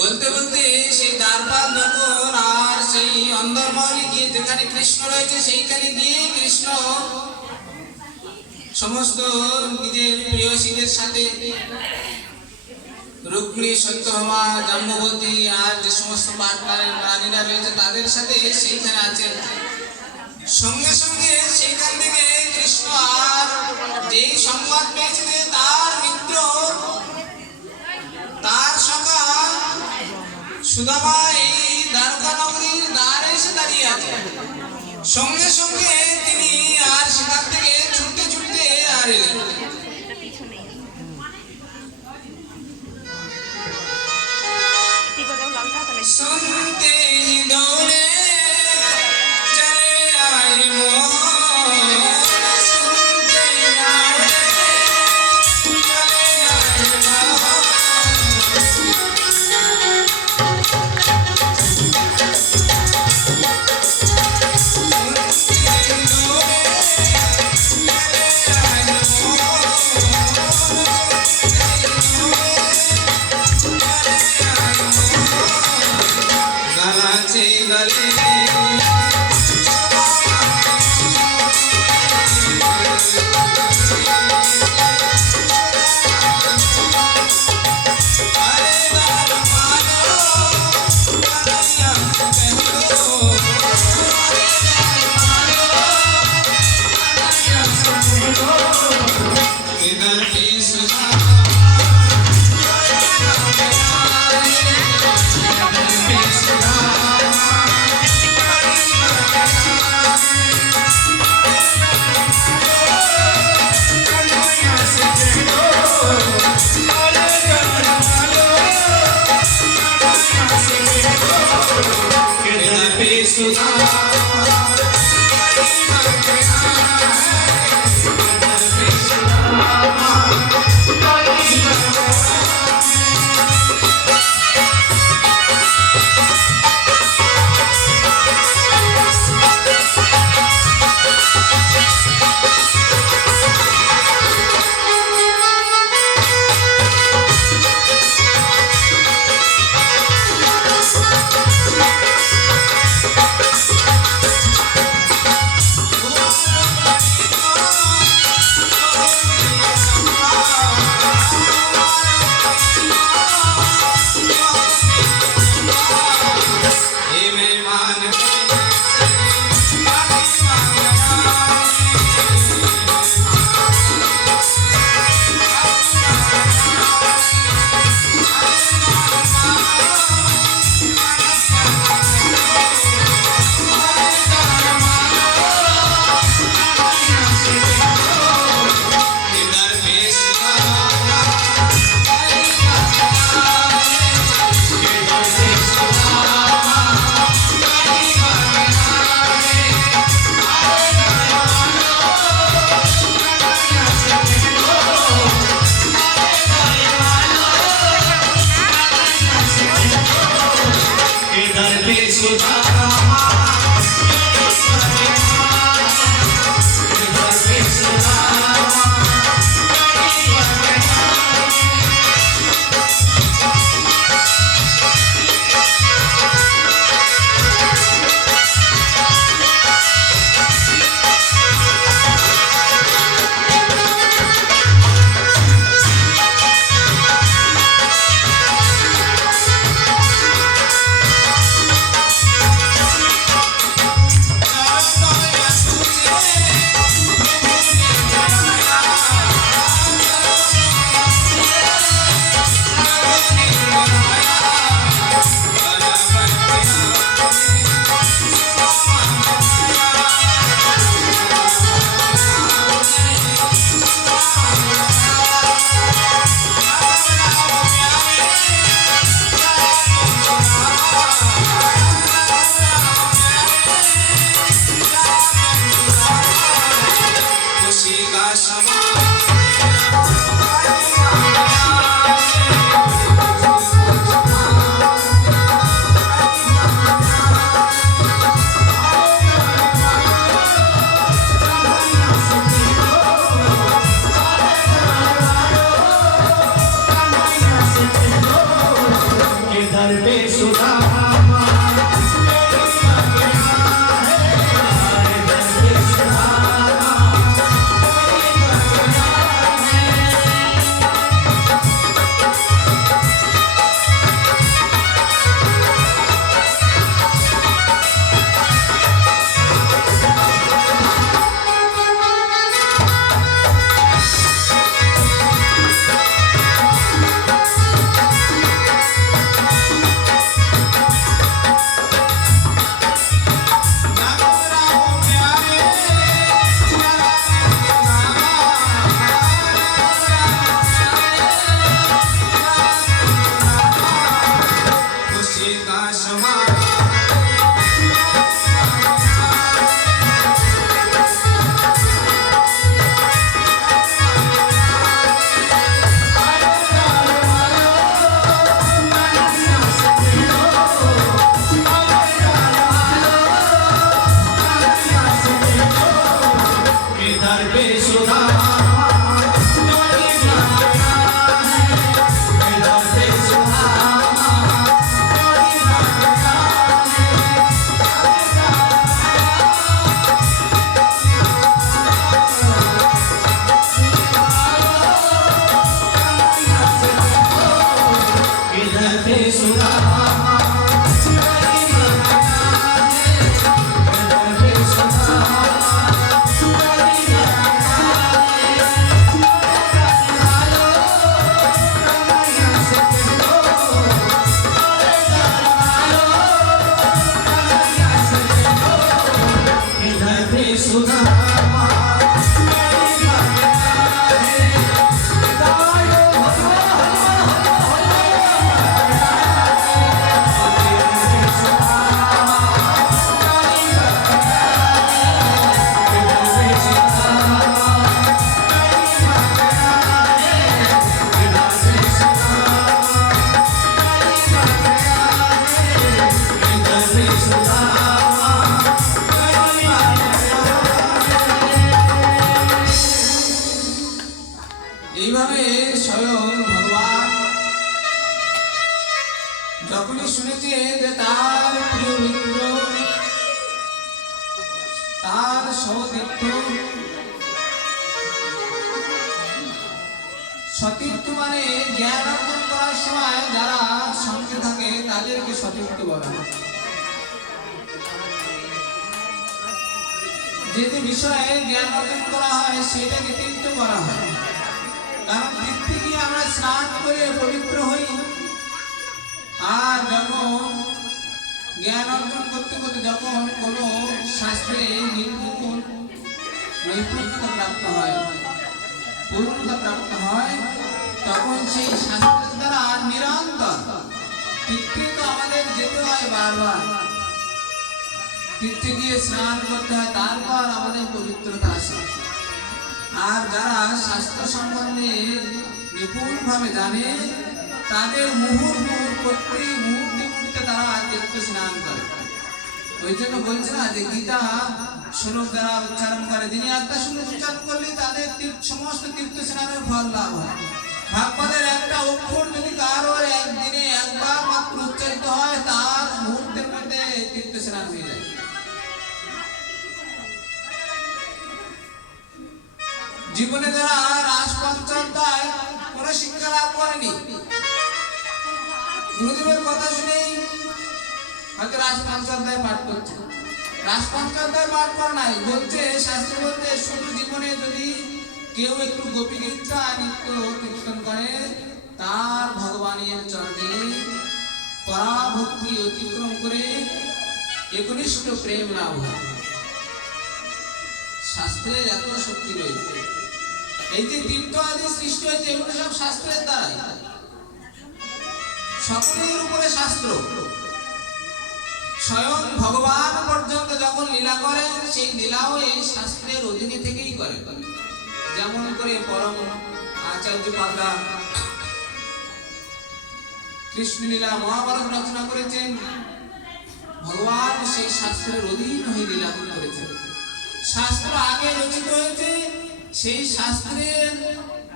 বলতে বলতে সেই দ্বারপাল যখন আর সেই অন্দরমহলে গিয়ে যেখানে কৃষ্ণ রয়েছে সেইখানে গিয়ে কৃষ্ণ সমস্ত নিজের প্রিয়সীদের সাথে রুক্মিণী, সত্যভামা, জাম্ববতী আর যে সমস্ত পার্টনারের রানীরা রয়েছে তাদের সাথে সেইখানে আছেন। সঙ্গে সঙ্গে সেইখান থেকে কৃষ্ণ আর যেই সংবাদ পেয়েছে যে তার মিত্র, তার সখা সুদামা এই দ্বারকা নগরীর দ্বারে এসে দাঁড়িয়ে আছে। সঙ্গে সঙ্গে তিনি আর সেখান থেকে ছুটতে ছুটতে আর এলেন। শুনতে দৌড়ে চলে আয় মোহন, শুনতে দৌড়ে চলে আয় মোহন। এইভাবে স্বয়ং ভগবান যখনই শুনেছে যে তার প্রিয় মিত্র তার সতীর্থ সতীর্থ মানে জ্ঞান অর্জন করার সময় যারা সঙ্গে থাকে তাদেরকে সতীর্থ বলা হয়। যে বিষয়ে জ্ঞান অর্জন করা হয় সেটাকে তীর্থ করা হয়। কারণ তীর্থে গিয়ে আমরা স্নান করে পবিত্র হই, আর যখন জ্ঞান অর্জন করতে করতে যখন কোনো শাস্ত্রে নৈপুণ্যতা প্রাপ্ত হয়, পূর্ণতা প্রাপ্ত হয়, তখন সেই শাস্ত্রের দ্বারা নিরন্তর তীর্থে তো আমাদের যেতে হয় বারবার, তীর্থে গিয়ে স্নান করতে হয়, তারপর আমাদের পবিত্রতা আসে। আর যারা শাস্ত্র সম্বন্ধে নিপুণ ভাবে জানে তাদের মুহূর্তে তারা তীর্থ স্নান করে। ওই জন্য বলছে না যে গীতা শ্লোক দ্বারা উচ্চারণ করে, যিনি একটা শ্লোক উচ্চারণ করলে তাদের সমস্ত তীর্থ স্নানের ফল লাভ হয়। ভাগবতের একটা অক্ষর যদি কারোর একদিনে একবার মাত্র উচ্চারিত হয়, তার মুহূর্তের মধ্যে তীর্থ স্নান হয়ে যায়। জীবনে যারা রাজপঞ্চাধ্যায় কোন শিক্ষা লাভ করেনি, গুরুদেবের কথা শুনেই হয়তো রাজপঞ্চাধ্যায় পাঠ করছে, রাজপঞ্চাধ্যায় পাঠ করা নাই, বলছে শাস্ত্র বলতে শুধু জীবনে যদি কেউ একটু গোপী গীতা নিত্য কীর্তন করে, তার ভগবানের চরণে পরাভক্তি অতিক্রম করে একনিষ্ঠ প্রেম লাভ হয়। শাস্ত্রের এত শক্তি রয়েছে। এই যে তীর্থ আদি সৃষ্টি হয়েছে, এগুলো সব শাস্ত্রের দ্বারাই। সকলের উপরে শাস্ত্র। স্বয়ং ভগবান পর্যন্ত যখন লীলা করেন, সেই লীলাও এই শাস্ত্রের অধীনে থেকেই করেন। যেমন করে পরম আচার্য পাদা কৃষ্ণ লীলা মহাভারত রচনা করেছেন, ভগবান সেই শাস্ত্রের অধীন হয়ে লীলা করেছেন। শাস্ত্র আগে রচিত হয়েছে, সেই শাস্ত্রের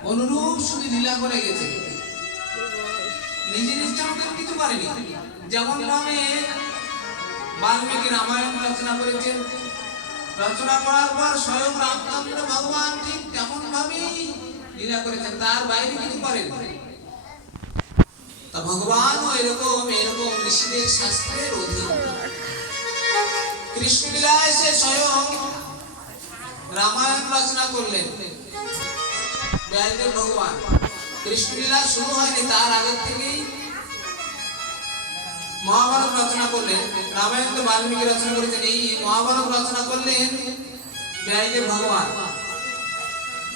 অনুরূপ শুধু লীলা করে গেছে, নিজের ইচ্ছা মতো কিছু করেনি। যেমন ভাবে বাল্মীকি রামায়ণ রচনা করেছেন, রচনা করার পর স্বয়ং রামচন্দ্র ভগবান ঠিক তেমন ভাবেই লীলা করেছেন, তার বাইরে কিছু করেন। তা ভগবানও এরকম ঋষিদের শাস্ত্রের অধীন। কৃষ্ণ লীলায় সে স্বয়ং রামায়ণ রচনা করলেন ব্যাসদেব ভগবান। কৃষ্ণ লীলা শুরু হয়নি, তার আগের থেকেই মহাভারত রচনা করলেন। রামায়ণ তো বাল্মীকি রচনা করেছেন, এই মহাভারত রচনা করলেন ব্যাসদেব ভগবান।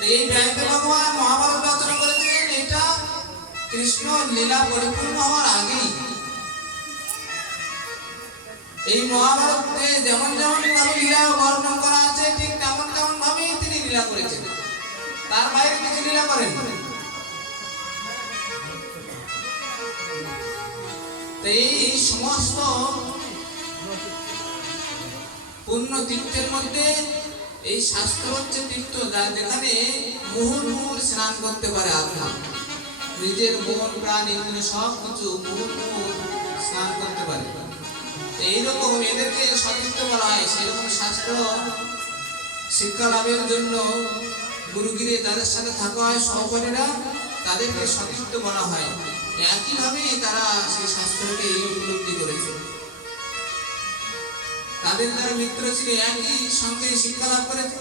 এই ব্যাসদেব ভগবান মহাভারত রচনা করেছিলেন, এটা কৃষ্ণ লীলা পরিপূর্ণ হওয়ার আগেই। এই মহাভারতে যেমন যেমন ভাবে লীলা বর্ণন করা আছে, ঠিক তেমন তেমন ভাবেই তিনি লীলা করেছেন, তার বাইরে কিছু লীলা করেন। এই সমস্ত পূর্ণ তীর্থের মধ্যে এই শাস্ত্র হচ্ছে তীর্থ, যেখানে মুহুর্মুহুর স্নান করতে পারে আত্মা, নিজের মন প্রাণ ইন্দ্রিয় সব কিছু মুহুর্মুহুর স্নান করতে পারে। এইরকম এদেরকে সতীর্থ বলা হয়। সেরকম শাস্ত্র শিক্ষা লাভের জন্য গুরুগিরি যাদের সাথে থাকা হয়, সহপাঠীরা, তাদেরকে সতীর্থ বলা হয়। একইভাবে তারা সেই শাস্ত্রকে উপলব্ধি করেছে, তাদের যারা মিত্র ছিল একই সঙ্গে শিক্ষা লাভ করেছে,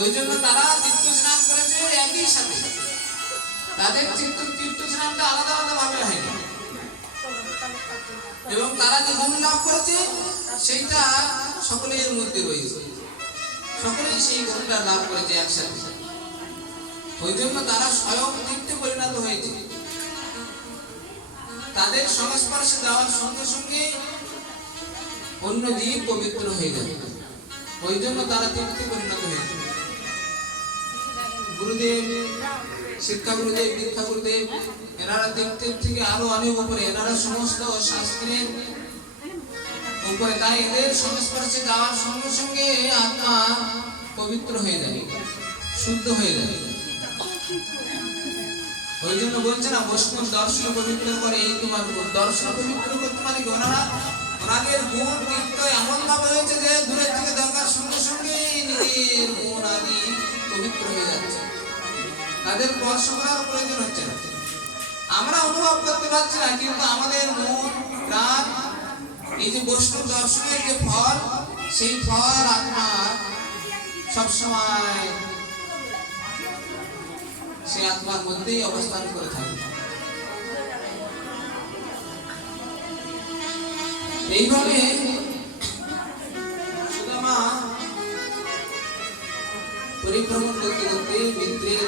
ওই জন্য তারা তীর্থ স্নান করেছে একই সাথে। তাদের তীর্থ স্নানটা আলাদা আলাদা ভাবে হয়নি, এবং তারা যে গুণ লাভ করেছে সেইটা সকলের মধ্যে রয়েছে, সকলেই সেই গুণটা লাভ করেছে একসাথে। ওই জন্য তারা স্বয়ং তীর্থে পরিণত হয়েছে। তাদের সংস্পর্শে যাওয়ার সঙ্গে সঙ্গে অন্য জীব পবিত্র হয়ে যাবে, ওই জন্য তারা তীর্থে পরিণত হয়েছে। গুরুদেব, শিক্ষা গুরুদেব, দীক্ষা গুরুদেব, এনারা তীর্থের থেকে আরো অনেক উপরে, এনারা সমস্ত শাস্ত্রের উপরে। তাই এদের সংস্পর্শে যাওয়ার সঙ্গে সঙ্গে আত্মা পবিত্র হয়ে যাবে, শুদ্ধ হয়ে যাবে। ওই জন্য বলছে না, বৈষ্ণব দর্শন পবিত্র করে, এই তোমার গুণ। দর্শন পবিত্র করতে মানে কি, ওনাদের গুণ কিন্তু এমন ভাবে হয়েছে যে দূরের থেকে দেখার সঙ্গে সঙ্গে নিজের গুণ আদি পবিত্র হয়ে যাচ্ছে, তাদের স্পর্শ করার প্রয়োজন হচ্ছে না। আমরা অনুভব করতে পারছি না, কিন্তু আমাদের মন প্রাণ এই যে বৈষ্ণব দর্শনের যে ফল, সেই ফল আপনার সবসময় সে আত্মার মধ্যেই অবস্থান করে থাকে। এইভাবে সুদামা পরিভ্রমণ করতে করতে মিত্রের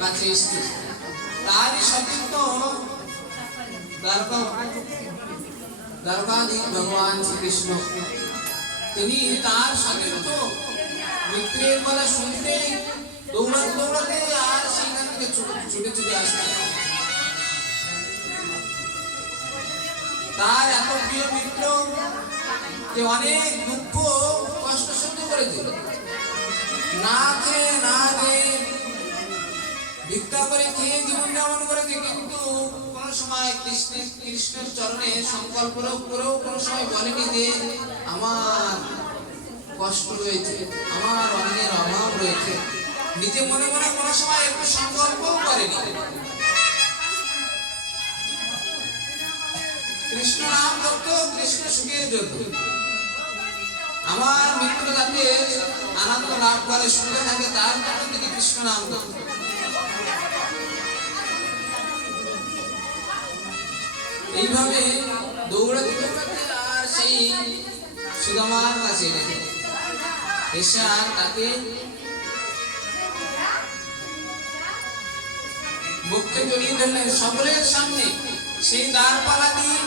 কাছে এসেছে। তারই সতীর্থ দ্বারকাধীশ ভগবান শ্রীকৃষ্ণ, তিনি তার সতীর্থ মিত্রের কথা শুনতেই দৌড়াতে দৌড়াতে আর সেখান থেকে ছুটে ছুটে আসতেন। তার এত প্রিয় মিত্র যে অনেক দুঃখ কষ্ট সহ্য করেছিল, না খেয়ে না খেয়ে ভিক্ষা করে খেয়ে জীবন যাপন করেছে, কিন্তু কোন সময় কৃষ্ণের চরণে সংকল্প করেও কোন সময় বলেনি যে আমার কষ্ট রয়েছে, আমার অন্যের অভাব রয়েছে। নিজে মনে মনে কোনো সময় একটু সংকল্পও করেনি। কৃষ্ণ নাম করত কৃষ্ণ সুখের জন্য, আমার মিত্র যাতে আনন্দ লাভ করে, সুখে থাকে, তার জন্য তিনি কৃষ্ণ নাম করত। এইভাবে দৌড়াতে দৌড়াতে আর সেই সুদামার কাছে এসে আর তাকে বক্ষে জড়িয়ে ধরলেন সকলের সামনে। সেই দ্বারপালা দিয়ে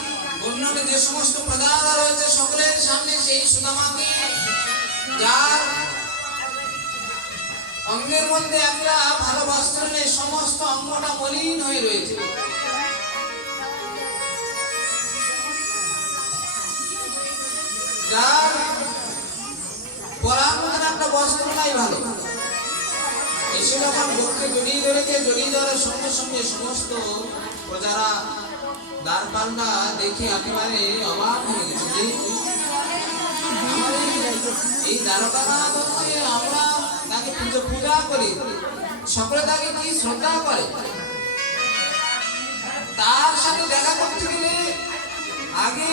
অন্যকে যে সমস্ত প্রজারা রয়েছে সকলের সামনে সেই সুদামাকে, যার অঙ্গের মধ্যে একটা ভালো বস্ত্র নেই, সমস্ত অঙ্গটা মলিন হয়ে রয়েছে, যার পরার মতন একটা বস্ত্র নাই ভালো, এসে যখন বক্ষে জড়িয়ে ধরেছে, জড়িয়ে ধরার সঙ্গে সঙ্গে সমস্ত প্রজারা দ্বারপালটা দেখে একেবারে অবাক হয়ে গেছে। এই দ্বারকানাথ হচ্ছে, আমরা তাকে পূজা করি, সকলে তাকে কি শ্রদ্ধা করে, তার সাথে দেখা করতে গেলে আগে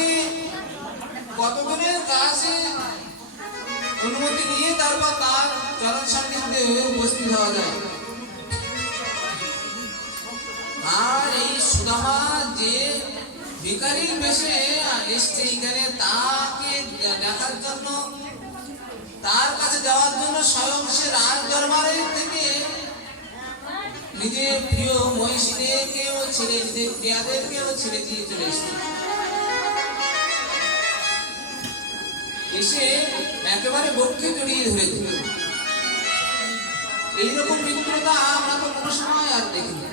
কতজনের কাছে অনুমতি নিয়ে তারপর তার চরণ সান্নিধ্যে উপস্থিত হওয়া যায়। আর এই সুদামা যে ভিখারির বেশে এসছে এখানে, তাকে দেখার জন্য, তার কাছে যাওয়ার জন্য স্বয়ং সে রাজ দরবারের থেকে নিজের প্রিয় মহিষীদেরকেও ছেড়ে, নিজের প্রিয়াদেরকেও ছেড়ে দিয়ে চলে এসছে। এসে একেবারে বক্ষে জড়িয়ে ধরেছিল। এইরকম মিত্রতা আমরা তো কোনো সময় আর দেখিনি।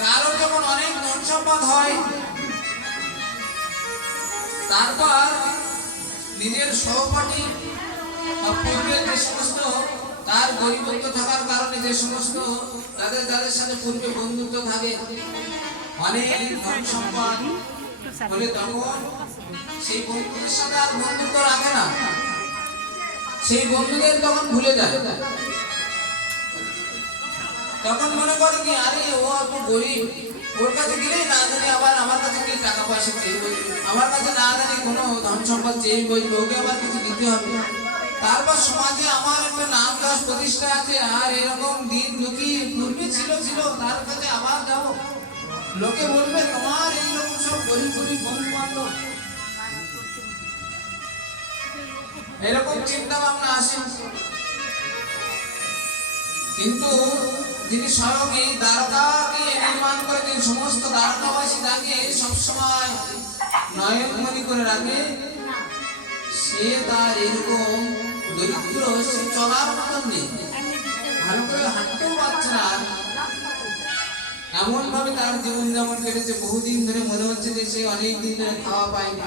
কারোর যখন অনেক ধন সম্পদ হয়, তারপর নিজের সহপাঠী বা পূর্বের যে সমস্ত তার গরিবত্ব থাকার কারণে যে সমস্ত যাদের সাথে পূর্বে বন্ধুত্ব থাকে, অনেক ধন সম্পদ হলে তখন সেই বন্ধুদের সাথে আর বন্ধুত্ব রাখে না, সেই বন্ধুদের তখন ভুলে যায়। তখন মনে করে কি, আরে ও এত গরিব, ওর কাছে গেলেই না জানি আবার আমার কাছে কি টাকা পয়সা চেয়ে বসবে, আমার কাছে না জানি কোনো ধন সম্পদ চেয়ে বসবে, ওকে আবার কিছু দিতে হবে। তারপর সমাজে আমার একটা নাম যশ প্রতিষ্ঠা আছে, আর এরকম দিন লোকে পূর্বে ছিল, তার কাছে আবার যাবো, লোকে বলবে তোমার এইরকম সব গরিব গরিব বন্ধু বান্ধব, এরকম চিন্তা ভাবনা আসে। কিন্তু যিনি স্বয়ং এই দ্বারকাকে নির্মাণ করেছেন, সমস্ত দ্বারকাবাসী তাকে সবসময় নয়নমণি করে রাখে, সে তার এরকম দরিদ্র, সে চলার মতন নেই, ভালো করে হাঁটতেও পারছে না, এমন ভাবে তার জীবন যাপন কেটেছে। বহুদিন ধরে মনে হচ্ছে যে সে অনেক দিন ধরে খাওয়া পায়নি,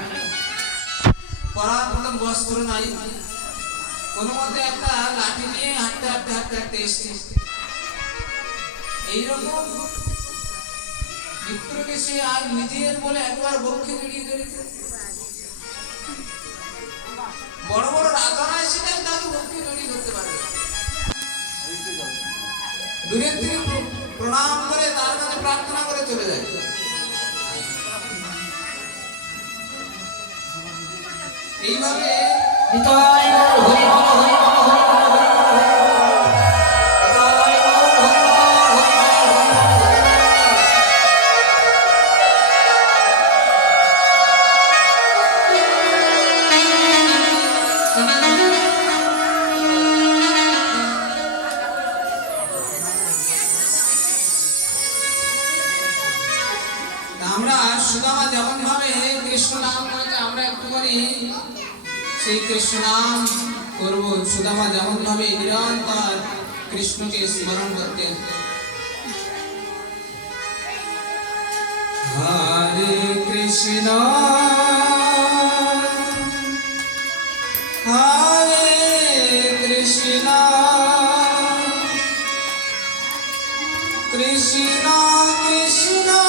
পরার মতন বস্ত্র নাই, কোনো মতে একটা লাঠি নিয়ে হাঁটতে হাঁটতে হাঁটতে হাঁটতে এসছে। এইরকম মিত্রকে সে আর নিজের বলে একবার বক্ষে জড়িয়ে ধরেছে। বড় বড় রাজারা এসে তাকে বক্ষে জড়িয়ে ধরতে পারে, দূরের থেকে প্রণাম করে তার কাছে প্রার্থনা করে চলে যায়। এইভাবে আমরা সুদামা যেমন ভাবে কৃষ্ণ নাম করেছে, আমরা একটুখানি সেই কৃষ্ণ নাম করব। সুদামা যেমন ভাবে নিরন্তর কৃষ্ণকে স্মরণ করতেন, Hare Krishna, Hare Krishna, Krishna Krishna,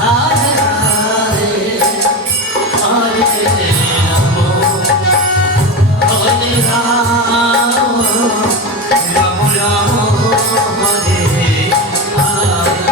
Hare Hare, Hare Rama, Hare Rama, Rama Rama, Hare Hare,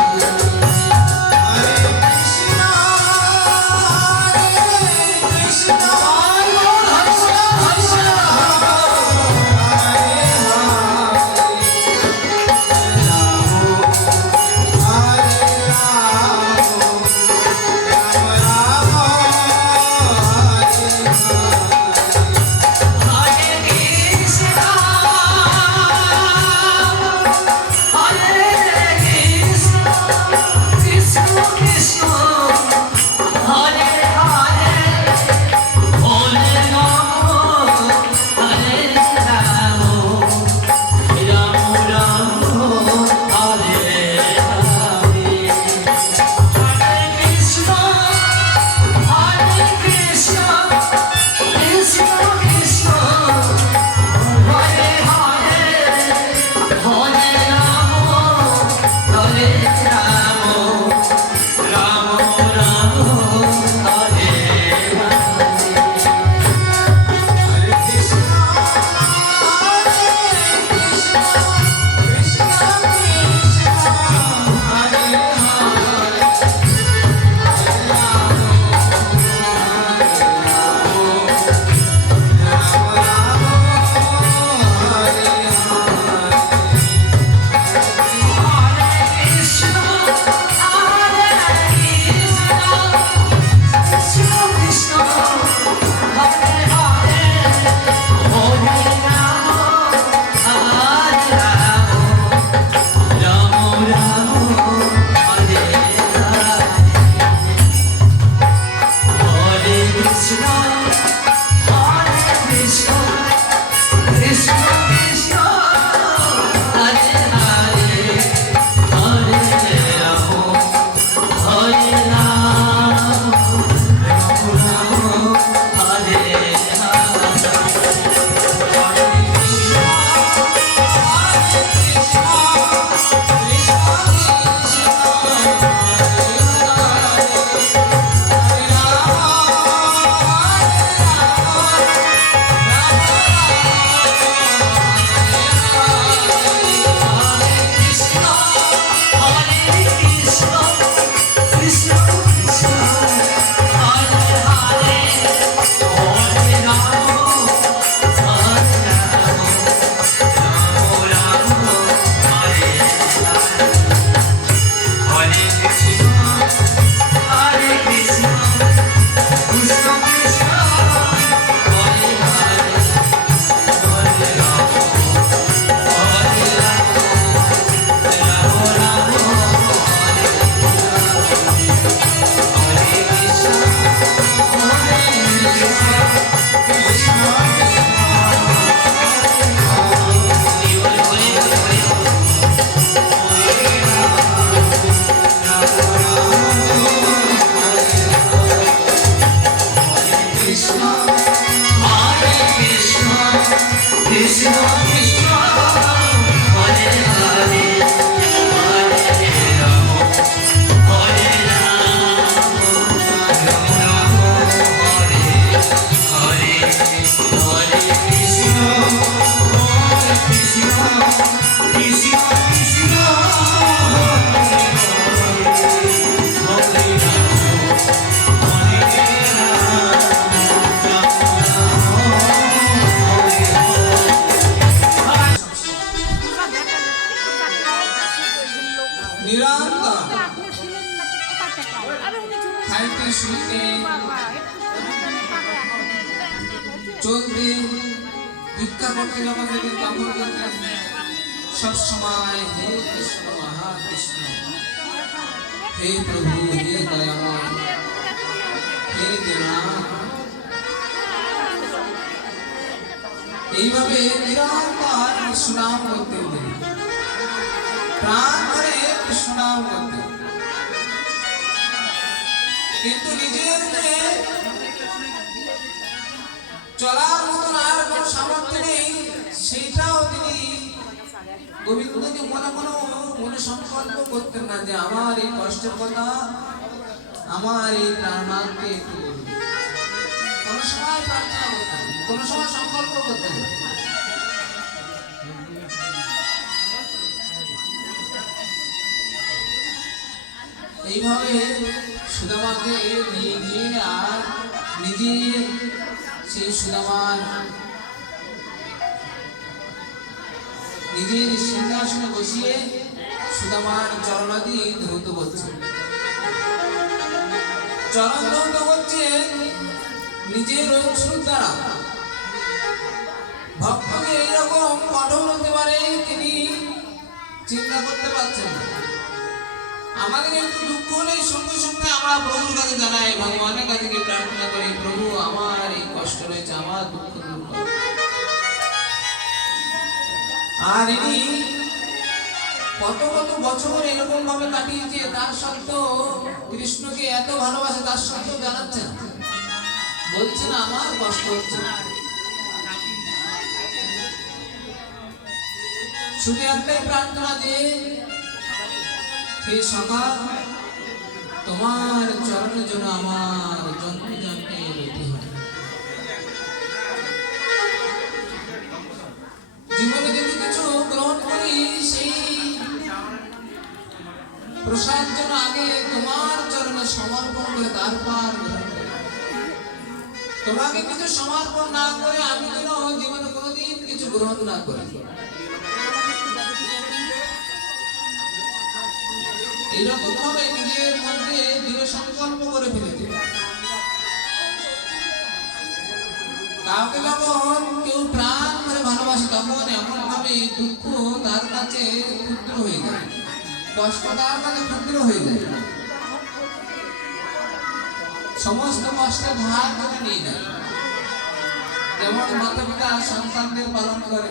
Hare Krishna, Hare Krishna, Krishna Krishna, Hare Hare, Hare Rama, Hare Rama, Rama Rama, Hare খাইতে শুইতে চলতে ভিক্ষা করতে যখন যদি তখন করতেন সবসময় হে কৃষ্ণ মহা কৃষ্ণ, হে প্রভু, হে দয়াময়, হে দীননাথ, এইভাবে নিরন্তর কৃষ্ণনাম করতেন, প্রাণ ভরে কৃষ্ণনাম করতেন। কিন্তু নিজের যে চলার মতন আর কোন সামর্থ্য নেই, সেইটাও তিনি গোবিন্দকে মনে সংকল্প করতেন না যে আমার এই কষ্টের কথা আমার এই প্রাণনাথকে একটু বলুন। কোন সময় প্রার্থনা করতেন, কোন সময় সংকল্প করতেন না। এইভাবে সুদামাকে নিয়ে গিয়ে আর নিজে সেই সুদামার নিজের সিংহাসনে বসিয়ে সুদামার চরণাদি ধৌত করছে, চরণ ধৌত করছে নিজের অশ্রুর দ্বারা। ভক্তকে এইরকম কঠোর হতে পারে তিনি চিন্তা করতে পারছেন না। আমাদের একটু দুঃখ হলে সঙ্গে সঙ্গে আমরা প্রভুর কাছে জানাই, ভগবানের কাছে গিয়ে প্রার্থনা করি, প্রভু আমার এই কষ্ট রয়েছে, আমার দুঃখ দূর করো। আর ইনি কত কত বছর এরকম ভাবে কাটিয়েছে, তার সত্ত্বেও কৃষ্ণকে এত ভালোবাসে, তার সত্ত্বেও জানাচ্ছে না, বলছে না আমার কষ্ট হচ্ছে। শুধু একটাই প্রার্থনা যে হে সখা, তোমার চরণের জন্য আমার জন্ম জন্মে রতি হয়। জীবনে যদি কিছু গ্রহণ করি, সেই প্রসাদ যেন আগে তোমার চরণে সমর্পণ করে তারপর গ্রহণ করি। তোমাকে কিছু সমর্পণ না করে আমি যেন জীবনে কোনোদিন কিছু গ্রহণ না করি। এইরকম ভাবে নিজের মধ্যে দৃঢ় সংকল্প করে ফেলেছে। কাউকে যখন কেউ প্রাণ ভরে ভালোবাসে, তখন এমন ভাবে দুঃখ তার কাছে ক্ষুদ্র হয়ে যায়, কষ্ট তার কাছে ক্ষুদ্র হয়ে যায়, সমস্ত কষ্টের ভার করে নিয়ে যায়। যেমন মাতা পিতা সন্তানদের পালন করে,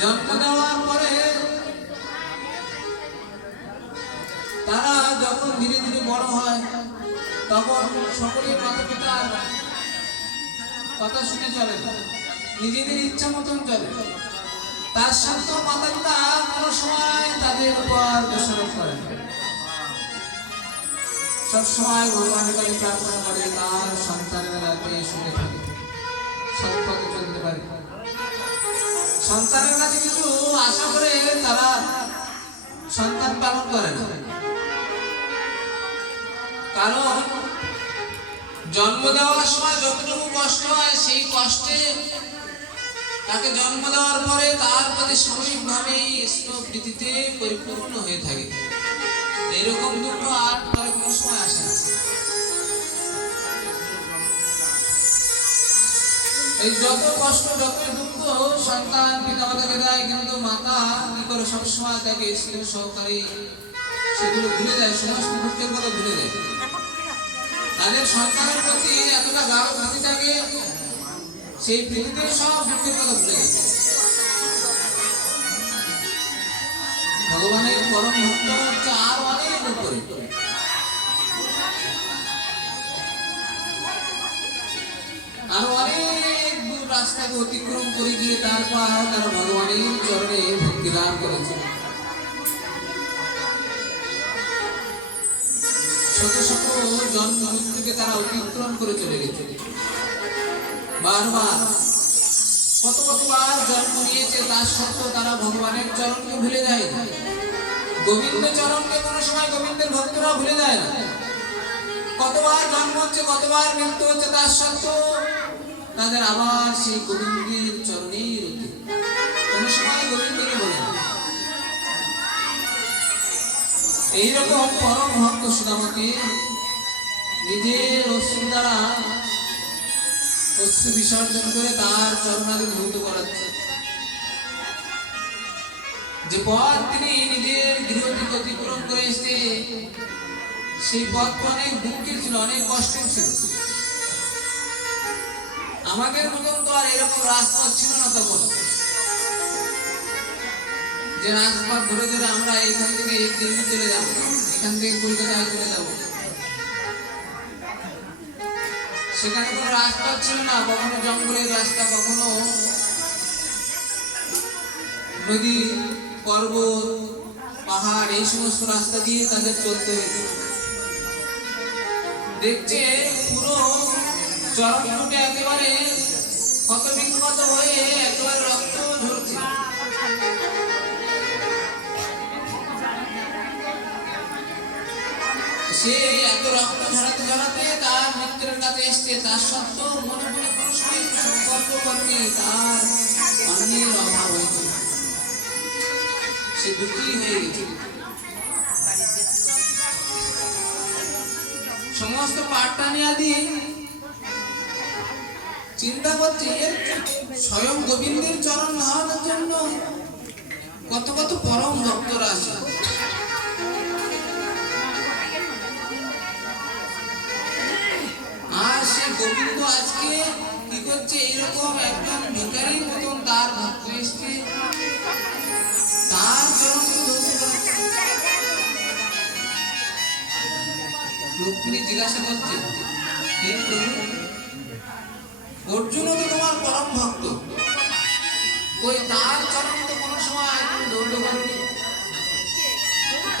জন্ম দেওয়ার পরে তারা যখন ধীরে ধীরে বড় হয়, তখন সকলের মাতা পিতার কথা শুনে চলে, নিজেদের ইচ্ছা মতন চলে। তার সত্ত্বেও মাতা পিতা কোনো সময় তাদের উপর দোষারোপ করে, সবসময় ভগবানের কাছে প্রার্থনা করে তার সন্তানের রাতে শুনে থাকে, সৎপথে চলতে পারে। সন্তানের কাছে কিছু আশা করে তারা সন্তান পালন করে না, কারণ জন্ম দেওয়ার সময় যতটুকু কষ্ট হয়, সেই কষ্টে তাকে জন্ম দেওয়ার পরে তার প্রতি সাময়িকভাবে স্নেহপ্রীতিতে পরিপূর্ণ হয়ে থাকে। এরকম দুঃখ আর পরে কোনো সময় আসে না। এই যত কষ্ট, যতই দুঃখ সন্তান পিতামাতাকে দেয়, কিন্তু মাতা কি করে সবসময় তাকে স্নেহ সহকারে সেগুলো ভুলে যায়, সমস্ত দুঃখের কথা ভুলে যায়। তাদের সন্তানের প্রতি এতটা গাঢ় প্রীতি থাকে, সেই প্রীতিতে সব দুঃখের কথা ভুলে যায়। ভগবানের পরম ভক্ত হচ্ছে আর অনেক উপরে, আর অনেক দূর রাস্তাকে অতিক্রম করে গিয়ে তারপর তারা ভগবানের চরণে ভক্তি লাভ করেছে। শত শত জন্ম মৃত্যুকে তারা অতিক্রম করে চলে গেছে, বারবার কত কতবার জন্ম নিয়েছে, তার সত্ত্বেও তারা ভগবানের চরণকে ভুলে যায় না। গোবিন্দ চরণকে কোনো সময় গোবিন্দের ভক্তরা ভুলে যায় না। কতবার জন্ম হচ্ছে, কতবার মৃত্যু হচ্ছে, তার সত্ত্বেও তাদের আবার সেই গোবিন্দের চরণেই রতি, কোনো সময় গোবিন্দকে বলে না। এইরকম পরম ভক্ত সুদামাকে নিজের অশ্রু দ্বারা অশ্রু বিসর্জন করে তার চরণাদি ধৌত করাচ্ছে। যে পথ তিনি নিজের গৃহ থেকে অতিক্রম করে এসে সেই পথ অনেক দুঃখের ছিল, অনেক কষ্টের ছিল। আমাদের মতন তো আর এরকম রাজপথ ছিল না তখন, যে রাজপথ ধরে ধরে আমরা এখান থেকে এই দিল্লি চলে যাব, এখান থেকে কলকাতায় চলে যাব। সেখানে কোনো রাজপথ ছিল না, কখনো জঙ্গলের রাস্তা, কখনো নদী, পর্বত, পাহাড়, এই সমস্ত রাস্তা দিয়ে তাদের চলতে হতো। দেখছে পুরো চরণটুকু একেবারে ক্ষত বিক্ষত হয়ে একেবারে রক্ত ঝরছে। সে এত রক্ত ঝরাতে ঝরাতে তার মিত্রের কাছে এসছে, তার সত্ত্বেও মনে মনে কোনো সময় সংকল্প করতে তার অন্যের অভাব হয়েছে, সে দুঃখী হয়ে গেছে। সমস্ত পাঠটানি আদি চিন্তা করছে স্বয়ং গোবিন্দের চরণ ধারণের জন্য কত কত পরম ভক্তরা আছে। আর সে গোবিন্দ আজকে কি করছে, এইরকম একদম ভিখারির মতন তার ভক্ত এসছে, তার চরণকে ধরতে পারছে। রুক্মিণী জিজ্ঞাসা করছে, হে প্রভু, অর্জুন তো তোমার পরম ভক্ত, ওই তার চরণ তো কোনো সময় তুমি ধৌত করনি,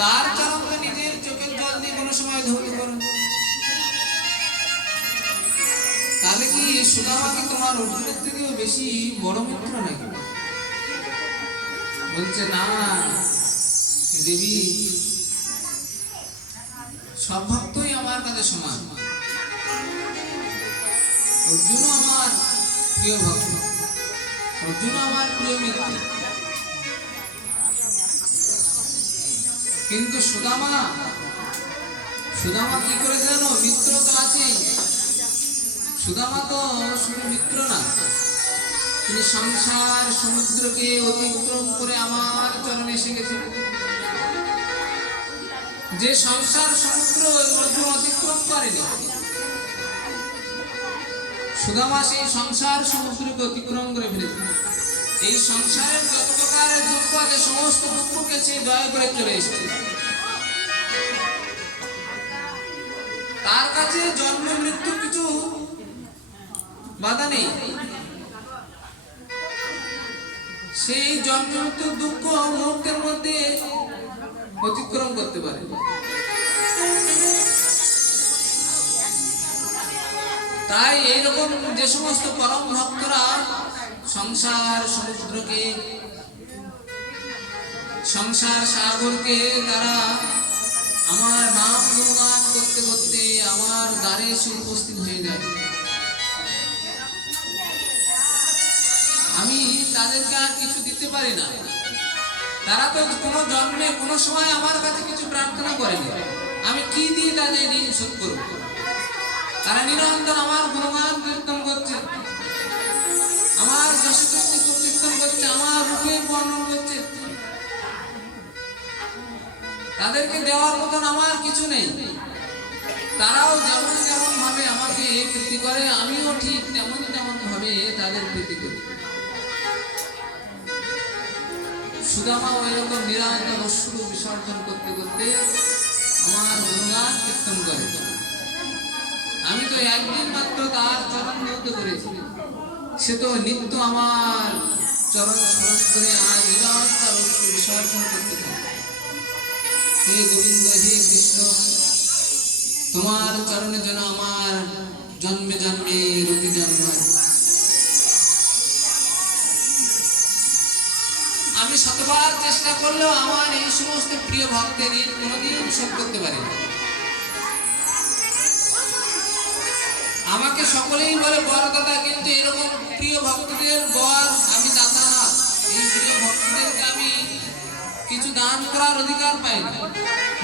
তার চরণকে নিজের চোখের জল দিয়ে কোনো সময় ধৌত করনি, তাহলে কি সুদামা কি তোমার অর্জুনের থেকেও বেশি বড় মিত্র নাকি? বলছে না দেবী, সব ভক্তই আমার কাছে সমান, অর্জুনও আমার প্রিয় ভক্ত, অর্জুনও আমার প্রিয় মিত্র, কিন্তু সুদামা কি করে জানো, মিত্র তো আছেই, সুদামা তো শুধু মিত্র না, তিনি সংসার সমুদ্রকে অতিক্রম করে আমার চরণে এসে গেছেন। যে সংসার সমুদ্র অর্জুন অতিক্রম করেনি, সুদামা সেই সংসার সমুদ্রকে অতিক্রম করে ফেলেছে। এই সংসারের যত প্রকারের দুঃখ আছে সমস্ত দুঃখকে সে জয় করে চলে এসেছে। তার কাছে জন্ম মৃত্যু কিছু বাধা নেই, সেই জন্ম মৃত্যুর দুঃখ মুহূর্তের মধ্যে অতিক্রম করতে পারে। তাই এইরকম যে সমস্ত পরম ভক্তরা সংসার সমুদ্রকে, সংসার সাগরকে যারা আমার নাম গুণগান করতে করতে আমার দ্বারে এসে উপস্থিত হয়ে যায়, আমি তাদেরকে আর কিছু দিতে পারি না। তারা তো কোনো জন্মে কোনো সময় আমার কাছে কিছু প্রার্থনা করেনি, আমি কি দিয়ে তাদের ঋণ শোধ করব? তারা নিরন্তর আমার গুণগান কীর্তন করছে, আমার যশকীর্তি কীর্তন করছে, আমার রূপের বর্ণন করছে। তাদেরকে দেওয়ার মতন আমার কিছু নেই। তারাও যেমন যেমন ভাবে আমাকে প্রীতি করে, আমিও ঠিক তেমন তেমন ভাবে তাদের প্রীতি করি। সুদামা ওই রকম নিরন্তর অশ্রু বিসর্জন করতে করতে আমার গুণগান কীর্তন করে। আমি তো একদিন মাত্র তার চরণ ধৌত করেছি, সে তো নিত্য আমার চরণ স্মরণ করে আজ নিরন্তর অশ্রু বিসর্জন করতে থাকে। হে গোবিন্দ, হে কৃষ্ণ, তোমার চরণে যেন আমার জন্মে জন্মে রতি জন্ম। আমি শতবার চেষ্টা করলেও আমার এই সমস্ত প্রিয় ভক্তের ঋণ কোনোদিন শোধ করতে পারি না। আমাকে সকলেই বলে বর দাদা, কিন্তু এরকম প্রিয় ভক্তদের বর আমি দাতা না। এই প্রিয় ভক্তদেরকে আমি কিছু দান করার অধিকার পাই না,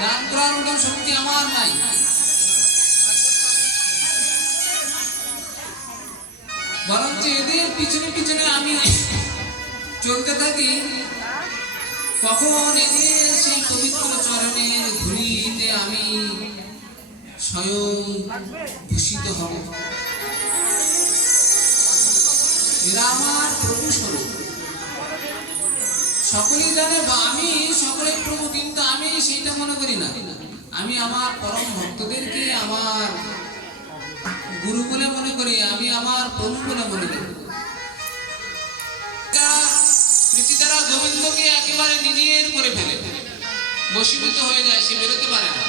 দান করার মতো শক্তি আমার নাই। বরঞ্চ এদের পিছনে পিছনে আমি চলতে থাকি, কখন এদের সেই পবিত্র চরণের ধুলিতে আমি স্বয়ং ভূষিত হব। এরা আমার প্রভু স্বরূপ। সকলেই জানে বা আমি সকলের প্রভু, কিন্তু আমি সেইটা মনে করি না। আমি আমার পরম ভক্তদেরকে আমার গুরু বলে মনে করি, আমি আমার প্রভু বলে মনে করি। পৃথিবীরা গোবিন্দকে একেবারে নিজের করে ফেলে, বশীভূত হয়ে যায়, সে বেরোতে পারে না।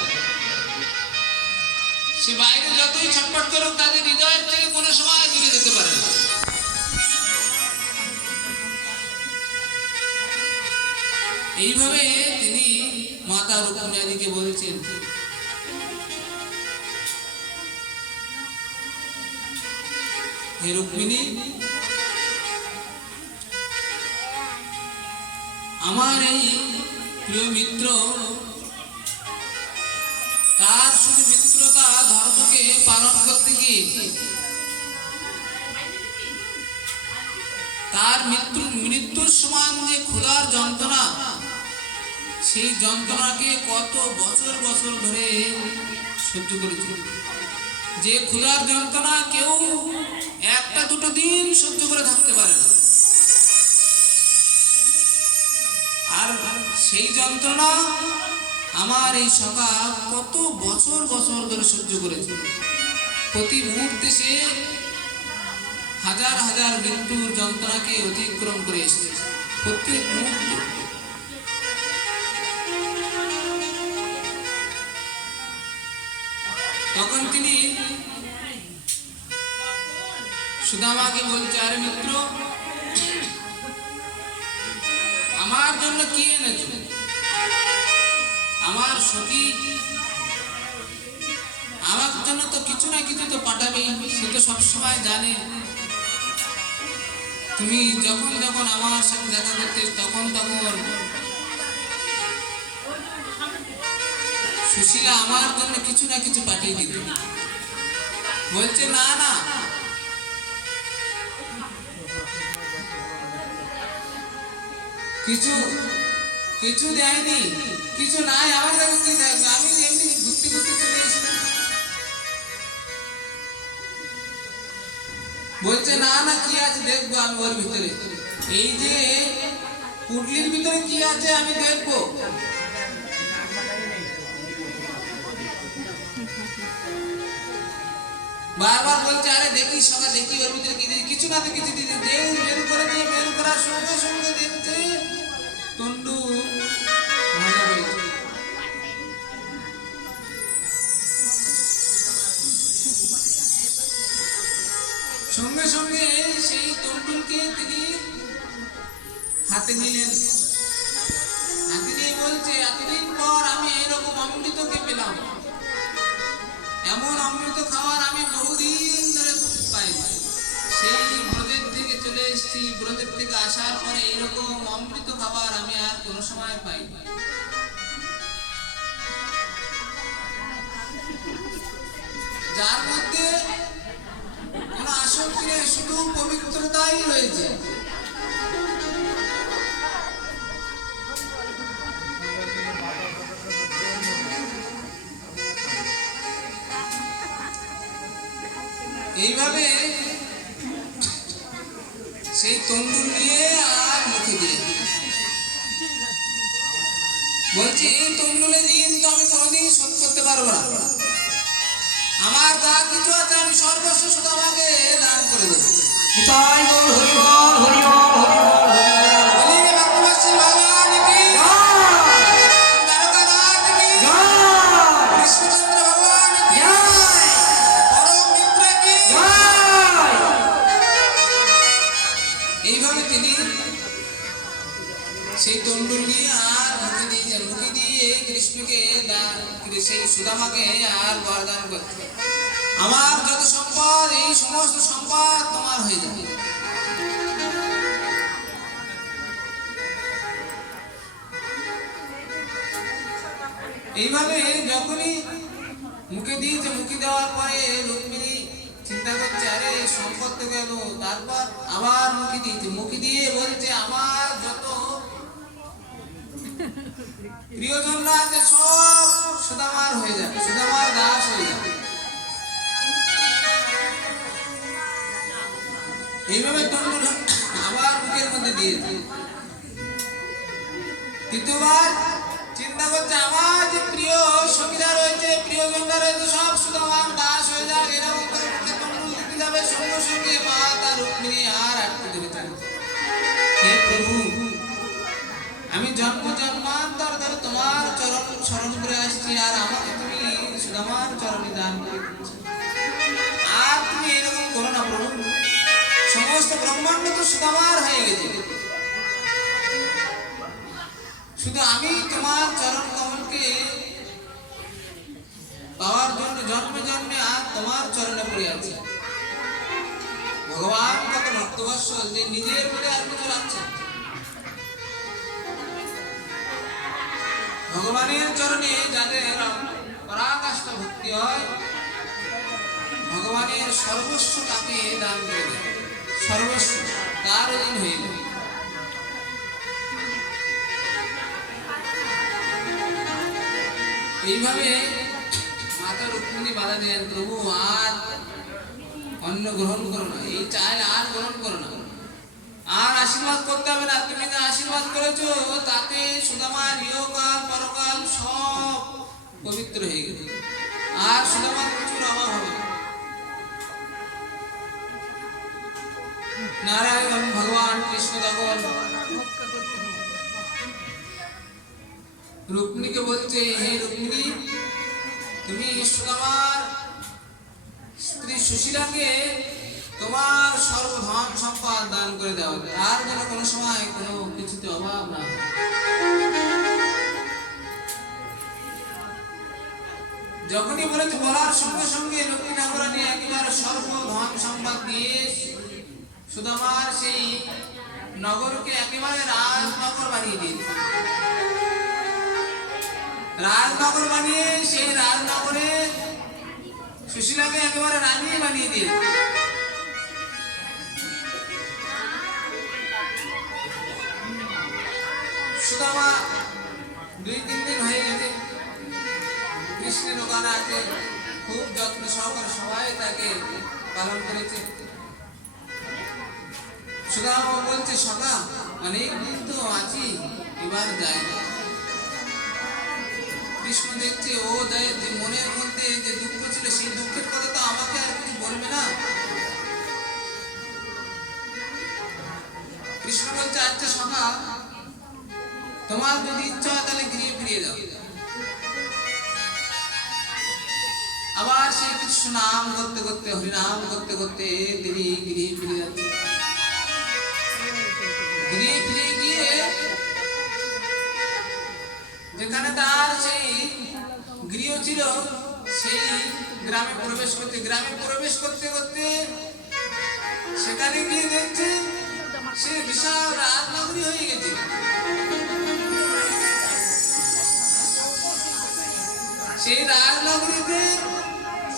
সে বাইরে যতই ছটফট করুক, তাদের হৃদয়ের থেকে কোনো সময় দূরে যেতে পারে না। এইভাবে তিনি মাতা রুক্মিণীকে বলছেন, হে রুক্মিণী, আমার এই প্রিয় মিত্র তার শুধু মিত্রতা ধর্মকে পালন করতে গিয়ে তার মৃত্যুর সমান যে ক্ষুধার যন্ত্রণা, সেই যন্ত্রণাকে কত বছর বছর ধরে সহ্য করেছে। যে ক্ষুধার যন্ত্রণা কেউ একটা দুটো দিন সহ্য করে থাকতে পারে না, আর সেই যন্ত্রণা আমার এই সখা কত বছর বছর ধরে সহ্য করেছে। প্রতি মুহূর্তে সে হাজার হাজার মৃত্যুর যন্ত্রণাকে অতিক্রম করে এসেছে, প্রত্যেক মুহূর্তে। তখন তিনি সুদামাকে বলছে, আরে মিত্র, আমার জন্য কি এনেছ? আমার সখী আমার জন্য তো কিছু না কিছু তো পাঠাবেই, সে তো সবসময় জানে। তুমি যখন যখন আমার সাথে দেখা করতে তখন তখন সুশীলা আমার জন্য কিছু না কিছু পাঠিয়ে দিত। বলছে, না না, কিছু কিছু দেয়নি, কিছু নাই, আমার কাছে কি থাকবে? আমি এমনি ঘুরতে ঘুরতে চলে এসেছি। বলছে, না না, কি আছে দেখবো আমি ওর ভিতরে, এই যে পুটলির ভিতরে কি আছে আমি দেখবো। বারবার বলছে, আরে দেখি সকাল দেখি ওর ভিতরে কি, কিছু না তো কিছু দিদি বের করে দিয়ে বের করার সঙ্গে সঙ্গে দেখছে তন্ডু ভাজা হয়েছে। সঙ্গে সঙ্গে সেই তন্ডুলকে তিনি হাতে নিলেন, হাতে নিয়ে বলছে, এতদিন পর আমি এরকম অমৃতকে পেলাম। এমন অমৃত খাওয়ার আমি বহুদিন ধরে পাইনি। সেই ব্রজের থেকে চলে এসেছি, ব্রজের থেকে আসার পরে এরকম অমৃত খাবার আমি আর কোনো সময় পাইনি। যার মধ্যে কোনো আসক্তি নেই, শুধু পবিত্রতাই রয়েছে। এইভাবে সেই তন্দুর নিয়ে আর মুখে দিয়ে বলছি, এই তন্দুলের ঋণ তো আমি কোনোদিন শোধ করতে পারবো না। আমার যা কিছু আছে আমি সর্বস্ব শুধু আমাকে দান করে দেবো। এইভাবে তিনি সেই তন্ডুল নিয়ে আর মুখে দিয়ে কৃষ্ণকে সেই সুদামাকে আর বরদান করতে, আমার যত সম্পদ এই সমস্ত সম্পদ তোমার হয়ে যাবে। এইভাবে যখনই মুখে দিয়েছে, মুখে দেওয়ার পরে রুক্মিণী চিন্তা করছে আরে সম্পদ তো গেল, তারপর আবার মুখে দিয়েছে, মুখে দিয়ে বলছে আমার যত প্রিয়জনরা আছে সব সুদামার হয়ে যাবে, সুদামার দাস হয়ে যাবে। এইভাবে আবার মুখের মধ্যে দিয়েছে। তৃতীয়বার চিন্তা করছে আমার যে প্রিয় সখীরা রয়েছে, প্রিয়জনরা রয়েছে সব সুদামার দাস হয়ে যাক, এরকম করে মুখে তন্ডুল দিতে যাবে। সঙ্গে সঙ্গে মা তার রুক্মিণী আর আটকে ধরেছেন, হে প্রভু আমি জন্ম জন্মান্তর ধরে তোমার চরণ স্মরণ করে আসছি, আর আমাকে তুমি সুদামার চরণে দান করে দিচ্ছ, আর তুমি এরকম করো না প্রভু, সমস্ত ব্রহ্মাণ্ড তো সুদামার হয়ে গেছে, শুধু আমি তোমার চরণ কমলকে পাওয়ার জন্য জন্মে জন্মে আর তোমার চরণে পড়ে আছি। ভগবান কত ভক্তবৎসল যে নিজের বলে আর কিছু রাখছে, ভগবানের চরণে যাদের পরাকাষ্ঠা ভক্তি হয়, ভগবানের সর্বস্ব তাকে দান করে দেয়, সর্বস্ব তার অধীন হয়ে যায়। এইভাবে মাতা রুক্মিণী বাধা দেন, প্রভু আর অন্ন গ্রহণ করো না, এই চাল আর গ্রহণ করো না, আর আশীর্বাদ করতে হবে না, তুমি যে আশীর্বাদ করেছো তাতে সুদামার ইহকাল পরকাল সব পবিত্র হয়ে গেছে, আর সুদামার প্রচুর অভাব হবে। নারায়ণ ভগবান কৃষ্ণ তখন রুক্মিণীকে বলছে, হে রুক্মিণী তুমি সুদামার স্ত্রী সুশীলাকে তোমার সর্বধন সম্পদ দান করে দাও, আর যেন কোনো সময় কোনো কিছুতে অভাব না। যখনই বলেছে বলার সঙ্গে সঙ্গে লক্ষ্মী ঠাকুরানী একেবারে সর্বধন সম্পদ দিয়ে সুদামার সেই নগরকে একেবারে রাজনগর বানিয়ে দিয়েছে। রাজনগর বানিয়ে সেই রাজনগরে সুশীলাকে একেবারে রানী বানিয়ে দিয়েছে। সুদামা 2-3 দিন হয়ে গেছে কৃষ্ণের ওখানে আছে, খুব যত্ন সহকারে সবাই তাকে পালন করেছে। সুদামা বলছে সখা অনেক দিন তো আছি, এবার যাই। কৃষ্ণ দেখছে ও যায় যে মনের মধ্যে যে দুঃখ ছিল সেই দুঃখের কথা তো আমাকে আর কিছু বলবে না। কৃষ্ণ বলছে আচ্ছা সখা তোমার যদি ইচ্ছা হয় তাহলে গৃহে ফিরিয়ে যাও। আবার সেই কৃষ্ণ নাম করতে করতে হরিনাম করতে করতে গৃহে ফিরে যাচ্ছে। গৃহে ফিরে গিয়ে যেখানে তার সেই গৃহ ছিল সেই গ্রামে প্রবেশ করতে করতে সেখানে গিয়ে দেখছে সে বিশাল রাজনগরী হয়ে গেছে। সেই রাজনগরীতে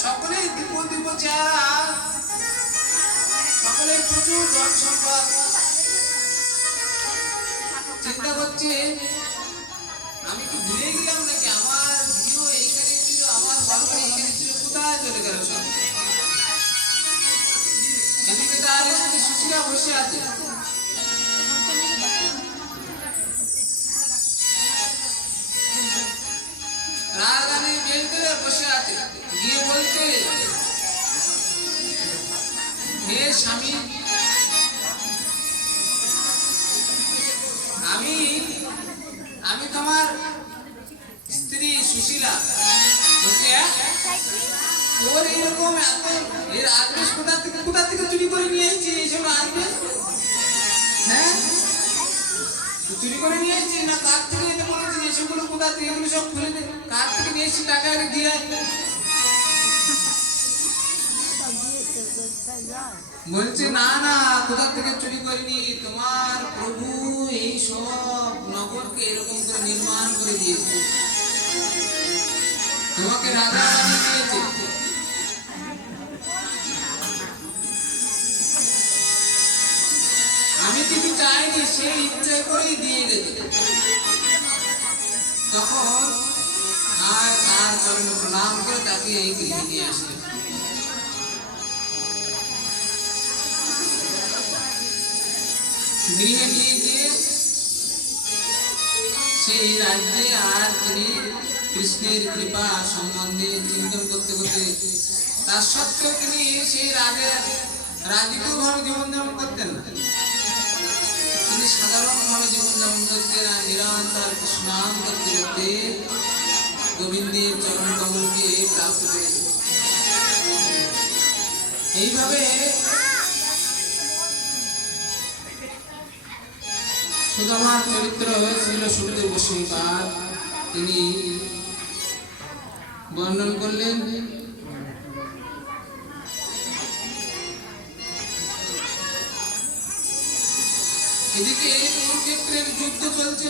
সকলেই দীপ চেহারা, সকলেই প্রচুর ধন সম্পদ। চিন্তা করছে আমি কি ভুলে গেলাম নাকি, আমার গৃহ এইখানে ছিল, আমার ঘর এইখানে ছিল, কোথায় চলে গেল সব। এদিকে তার সুশীলা বসে আছে। রাজধানী বের করে বসে আছে, গিয়ে বলতে হে স্বামী আমি তোমার স্ত্রী সুশীলা। বলছে তোর এরকম এত এর আদেশ কোথা থেকে চুরি করে নিয়ে এসেছি এইসব আদেশ? হ্যাঁ চুরি করে নিয়ে এসেছি না কার থেকে এটা বলেছি এসবগুলো কোথা থেকে, এগুলো সব খুলে দে, কার থেকে নিয়ে এসেছি টাকা আগে দিয়ে আসবে। বলছে না না কোথা থেকে চুরি করিনি, তোমার প্রভু এই সব নগরকে এরকম করে নির্মাণ করে দিয়েছে। তোমাকে রাজা বানিয়ে দিয়েছে। আমি কিছু চাইনি, সেই ইচ্ছাই করেই দিয়ে গেছে। তখন আর তার চরণে প্রণাম করে তাকে এই গৃহে নিয়ে আসলেন। গৃহে নিয়ে গিয়ে সেই রাজ্যে আর তিনি কৃষ্ণের কৃপা সম্বন্ধে চিন্তন করতে করতে তার সত্ত্বেও তিনি সেই রাজকীয় ভাবে জীবনযাপন করতেন না। তিনি সাধারণ ভাবে জীবনযাপন করতেন আর নিরন্তর কৃষ্ণাম করতে করতে গোবিন্দের চরণ কমলকে প্রাপ্ত করেছেন। এইভাবে সুদামার চরিত্র ছিল সুখদেব গোস্বামীপাদ তিনি বর্ণন করলেন। এদিকে কুরুক্ষেত্রের যুদ্ধ চলছে।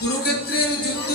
কুরুক্ষেত্রের যুদ্ধ